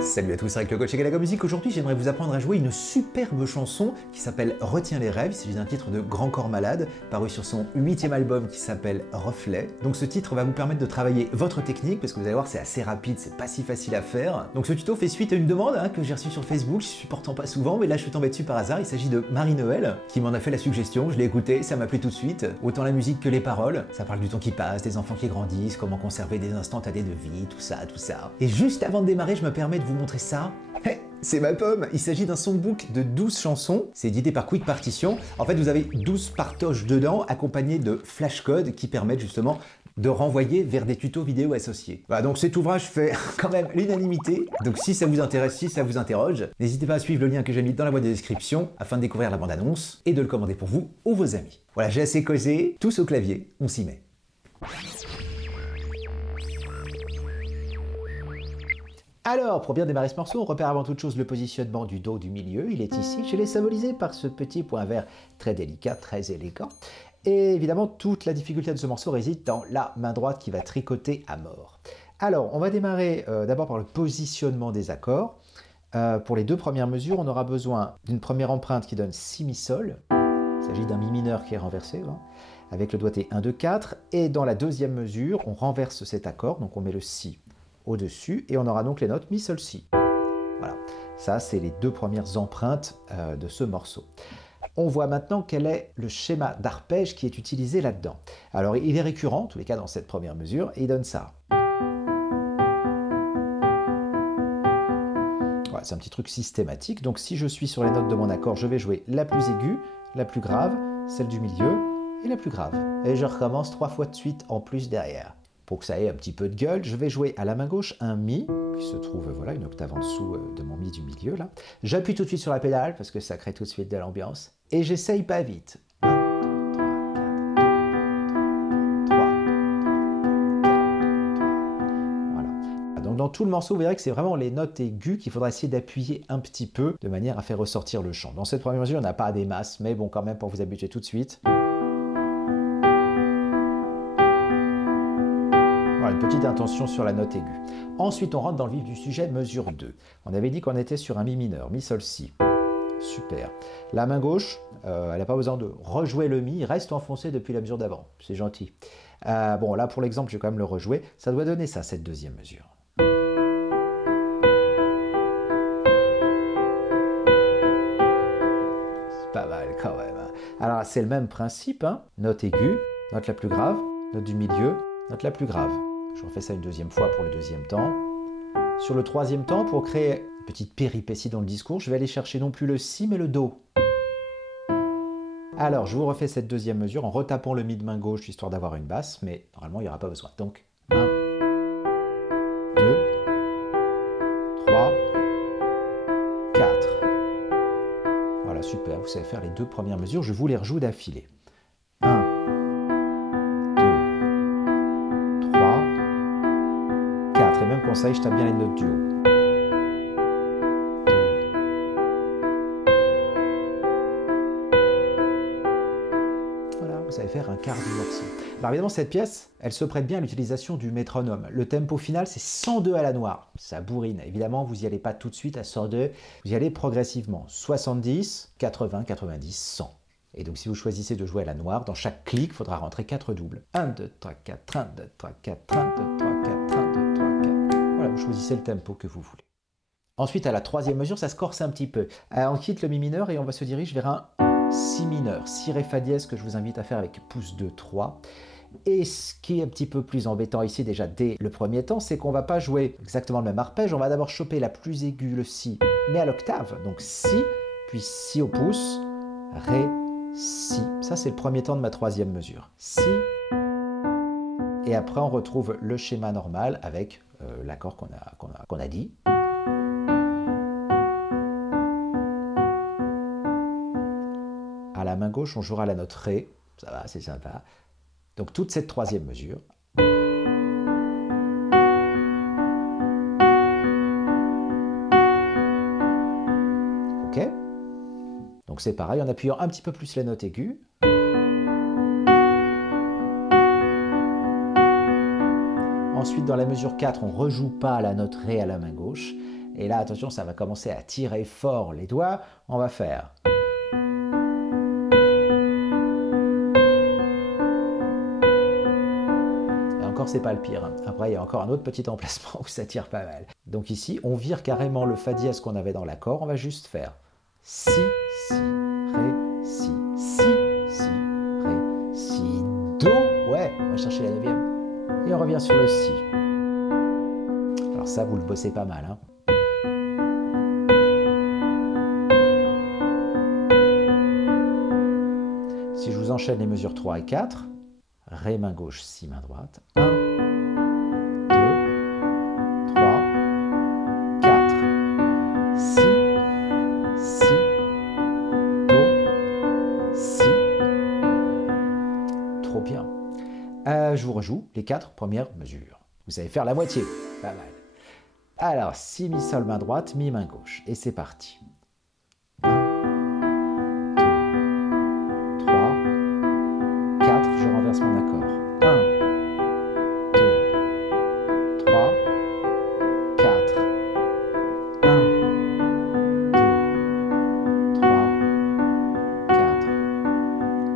Salut à tous, c'est avec le coach et la musique. Aujourd'hui, j'aimerais vous apprendre à jouer une superbe chanson qui s'appelle Retiens les rêves. Il s'agit d'un titre de Grand Corps Malade, paru sur son 8e album qui s'appelle Reflet. Donc ce titre va vous permettre de travailler votre technique, parce que vous allez voir, c'est assez rapide, c'est pas si facile à faire. Donc ce tuto fait suite à une demande que j'ai reçue sur Facebook. Je suis pourtant pas souvent, mais là je suis tombé dessus par hasard. Il s'agit de Marie-Noël qui m'en a fait la suggestion. Je l'ai écouté, ça m'a plu tout de suite. Autant la musique que les paroles. Ça parle du temps qui passe, des enfants qui grandissent, comment conserver des instantanés de vie, tout ça, tout ça. Et juste avant de démarrer, je me permets de vous montrer ça. C'est ma pomme. Il s'agit d'un songbook de 12 chansons, c'est édité par Quick Partition. En fait, vous avez 12 partoches dedans, accompagnés de flashcodes qui permettent justement de renvoyer vers des tutos vidéo associés. Voilà, donc cet ouvrage fait quand même l'unanimité. Donc si ça vous intéresse, si ça vous interroge, n'hésitez pas à suivre le lien que j'ai mis dans la boîte de description afin de découvrir la bande-annonce et de le commander pour vous ou vos amis. Voilà, j'ai assez causé, tous au clavier, on s'y met. Alors, pour bien démarrer ce morceau, on repère avant toute chose le positionnement du Do du milieu. Il est ici. Je l'ai symbolisé par ce petit point vert très délicat, très élégant. Et évidemment, toute la difficulté de ce morceau réside dans la main droite qui va tricoter à mort. Alors, on va démarrer d'abord par le positionnement des accords. Pour les deux premières mesures, on aura besoin d'une première empreinte qui donne Si, Mi, Sol. Il s'agit d'un Mi mineur qui est renversé, avec le doigté 1, 2, 4. Et dans la deuxième mesure, on renverse cet accord, donc on met le Si au-dessus, et on aura donc les notes Mi, Sol, Si. Voilà, ça c'est les deux premières empreintes de ce morceau. On voit maintenant quel est le schéma d'arpège qui est utilisé là-dedans. Alors il est récurrent, en tous les cas dans cette première mesure, et il donne ça. Voilà, c'est un petit truc systématique, donc si je suis sur les notes de mon accord, je vais jouer la plus aiguë, la plus grave, celle du milieu, et la plus grave. Et je recommence 3 fois de suite en plus derrière. Pour que ça ait un petit peu de gueule, je vais jouer à la main gauche un Mi, qui se trouve voilà, une octave en dessous de mon Mi du milieu. Là. J'appuie tout de suite sur la pédale, parce que ça crée tout de suite de l'ambiance. Et j'essaye pas vite. 1, 2, 3, 4, 2, 3, 4, voilà. Donc dans tout le morceau, vous verrez que c'est vraiment les notes aiguës qu'il faudra essayer d'appuyer un petit peu, de manière à faire ressortir le chant. Dans cette première mesure, on n'a pas des masses, mais bon, quand même, pour vous habituer tout de suite. Une petite intention sur la note aiguë. Ensuite, on rentre dans le vif du sujet, mesure 2. On avait dit qu'on était sur un Mi mineur, Mi, Sol, Si. Super. La main gauche, elle n'a pas besoin de rejouer le Mi, il reste enfoncé depuis la mesure d'avant. C'est gentil. Bon, là, pour l'exemple, je vais quand même le rejouer. Ça doit donner ça, cette deuxième mesure. C'est pas mal quand même. Alors, c'est le même principe. Note aiguë, note la plus grave, note du milieu, note la plus grave. Je refais ça une deuxième fois pour le deuxième temps. Sur le troisième temps, pour créer une petite péripétie dans le discours, je vais aller chercher non plus le Si, mais le Do. Alors, je vous refais cette deuxième mesure en retapant le Mi de main gauche, histoire d'avoir une basse, mais normalement, il n'y aura pas besoin. Donc, 1, 2, 3, 4. Voilà, super, vous savez faire les deux premières mesures. Je vous les rejoue d'affilée. 1, et même conseil, je tape bien les notes du haut. 2. Voilà, vous savez faire un quart du morceau. Alors évidemment, cette pièce, elle se prête bien à l'utilisation du métronome. Le tempo final, c'est 102 à la noire. Ça bourrine. Évidemment, vous n'y allez pas tout de suite à 102. Vous y allez progressivement. 70, 80, 90, 100. Et donc, si vous choisissez de jouer à la noire, dans chaque clic, il faudra rentrer 4 doubles. 1, 2, 3, 4, 1, 2, 3, 4, 1, 2, 3, 4, 1, 2, 3, 4. Voilà, vous choisissez le tempo que vous voulez. Ensuite, à la troisième mesure, ça se corse un petit peu. On quitte le Mi mineur et on va se diriger vers un Si mineur. Si, Ré, Fa dièse que je vous invite à faire avec pouce 2, 3. Et ce qui est un petit peu plus embêtant ici déjà dès le premier temps, c'est qu'on ne va pas jouer exactement le même arpège. On va d'abord choper la plus aiguë, le Si, mais à l'octave. Donc Si, puis Si au pouce, Ré, Si. Ça, c'est le premier temps de ma troisième mesure. Si. Et après, on retrouve le schéma normal avec l'accord qu'on a dit. À la main gauche, on jouera la note Ré. Ça va, c'est sympa. Donc, toute cette troisième mesure. OK. Donc, c'est pareil, en appuyant un petit peu plus les notes aiguës. Ensuite, dans la mesure 4, on ne rejoue pas la note Ré à la main gauche. Et là, attention, ça va commencer à tirer fort les doigts. On va faire... Encore, c'est pas le pire. Après, il y a encore un autre petit emplacement où ça tire pas mal. Donc ici, on vire carrément le fa dièse qu'on avait dans l'accord. On va juste faire si, si, ré, si, ré, si, do. Ouais, on va chercher la 9e. Et on revient sur le si. Alors ça, vous le bossez pas mal, hein. Si je vous enchaîne les mesures 3 et 4, ré main gauche, si main droite. 1, 2, 3, 4. Si, si, do, si. Trop bien. Je vous rejoue les 4 premières mesures. Vous savez faire la moitié. Pas mal. Alors, si, mi, sol, main droite, mi, main gauche. Et c'est parti. 1, 2, 3, 4. Je renverse mon accord. 1, 2, 3, 4. 1, 2, 3, 4.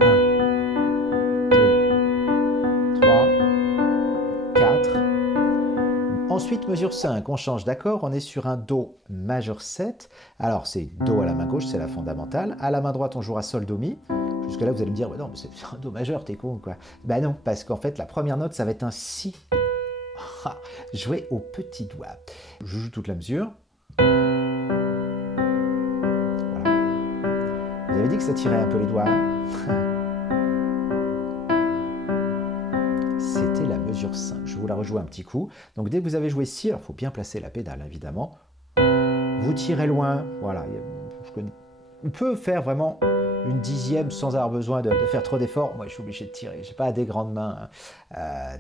1, 2, 3, 4. Ensuite, mesure 5, on change d'accord, on est sur un Do majeur 7. Alors, c'est Do à la main gauche, c'est la fondamentale. À la main droite, on jouera Sol, Do, Mi. Jusque-là, vous allez me dire, bah non, mais c'est un Do majeur, t'es con, quoi. Ben non, parce qu'en fait, la première note, ça va être un Si. Joué au petit doigt. Je joue toute la mesure. Voilà. Vous avez dit que ça tirait un peu les doigts. C'était la mesure 5. Je vous la rejoue un petit coup. Donc dès que vous avez joué Si, alors il faut bien placer la pédale, évidemment. Vous tirez loin. Voilà. On peut faire vraiment une dixième sans avoir besoin de faire trop d'efforts. Moi, je suis obligé de tirer. Je n'ai pas des grandes mains.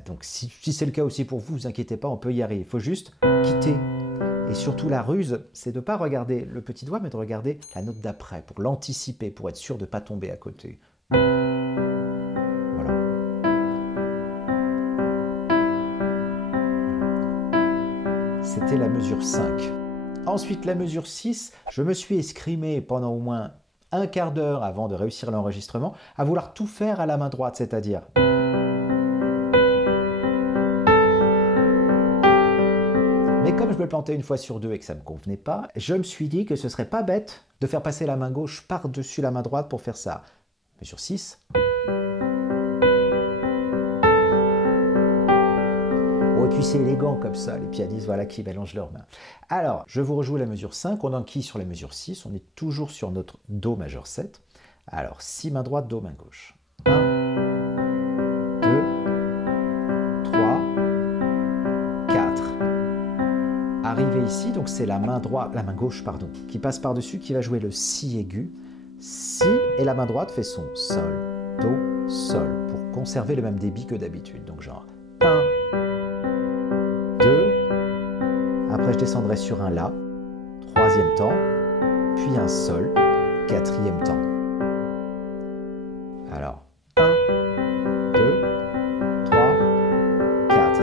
Donc si c'est le cas aussi pour vous, vous inquiétez pas, on peut y arriver. Il faut juste quitter. Et surtout, la ruse, c'est de ne pas regarder le petit doigt, mais de regarder la note d'après, pour l'anticiper, pour être sûr de ne pas tomber à côté. Voilà. C'était la mesure 5. Ensuite, la mesure 6, je me suis escrimé pendant au moins un quart d'heure avant de réussir l'enregistrement à vouloir tout faire à la main droite, c'est-à-dire... Mais comme je me plantais une fois sur deux et que ça ne me convenait pas, je me suis dit que ce serait pas bête de faire passer la main gauche par-dessus la main droite pour faire ça. Mesure 6. Oh, et puis c'est élégant comme ça, les pianistes, voilà, qui mélangent leurs mains. Alors, je vous rejoue la mesure 5, on enquille sur la mesure 6, on est toujours sur notre Do majeur 7. Alors, Si main droite, Do main gauche. 1, 2, 3, 4. Arrivé ici, donc c'est la main droite, la main gauche, pardon, qui passe par-dessus, qui va jouer le Si aigu. Si, et la main droite fait son Sol, Do, Sol, pour conserver le même débit que d'habitude. Donc genre 1, 2, après je descendrai sur un La, troisième temps, puis un Sol, quatrième temps. Alors 1, 2, 3, 4.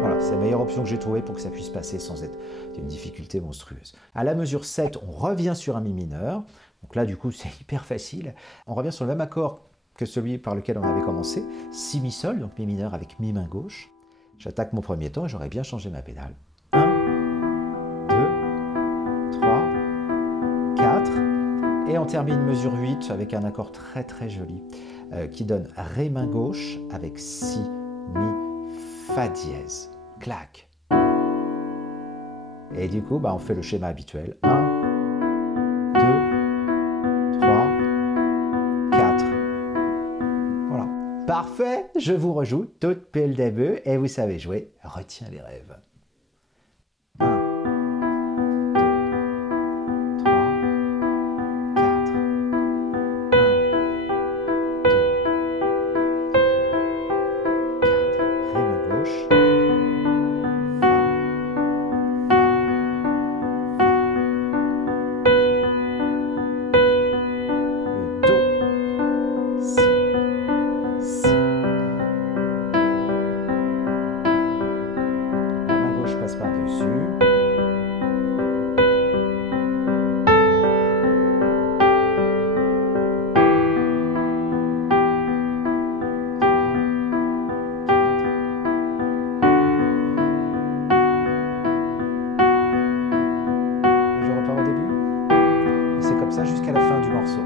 Voilà, c'est la meilleure option que j'ai trouvée pour que ça puisse passer sans être d'une difficulté monstrueuse. À la mesure 7, on revient sur un Mi mineur. Donc là, du coup, c'est hyper facile. On revient sur le même accord que celui par lequel on avait commencé. Si, Mi, Sol, donc Mi mineur avec Mi main gauche. J'attaque mon premier temps et j'aurais bien changé ma pédale. 1, 2, 3, 4. Et on termine mesure 8 avec un accord très très joli qui donne Ré main gauche avec Si, Mi, Fa dièse. Clac. Et du coup, on fait le schéma habituel. 1, 2, 3, 4. Voilà. Parfait, je vous rejoue tout depuis le début et vous savez jouer. Retiens les rêves. 1, 2, 3, 4. 1, 2, 4. Ré main gauche. ça jusqu'à la fin du morceau.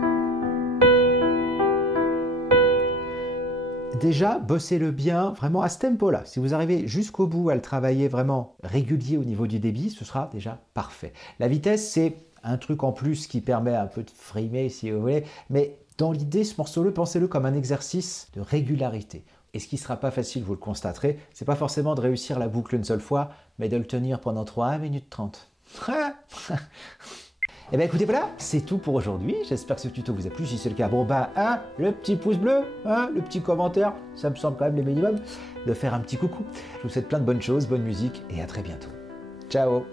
Déjà, bossez-le bien, vraiment à ce tempo-là. Si vous arrivez jusqu'au bout à le travailler vraiment régulier au niveau du débit, ce sera déjà parfait. La vitesse, c'est un truc en plus qui permet un peu de frimer si vous voulez, mais dans l'idée, ce morceau-là, pensez-le comme un exercice de régularité. Et ce qui ne sera pas facile, vous le constaterez, c'est pas forcément de réussir la boucle une seule fois, mais de le tenir pendant 3 minutes 30. Et bien écoutez, voilà, c'est tout pour aujourd'hui. J'espère que ce tuto vous a plu. Si c'est le cas, bon bah, le petit pouce bleu, le petit commentaire, ça me semble quand même le minimum, de faire un petit coucou. Je vous souhaite plein de bonnes choses, bonne musique, et à très bientôt. Ciao!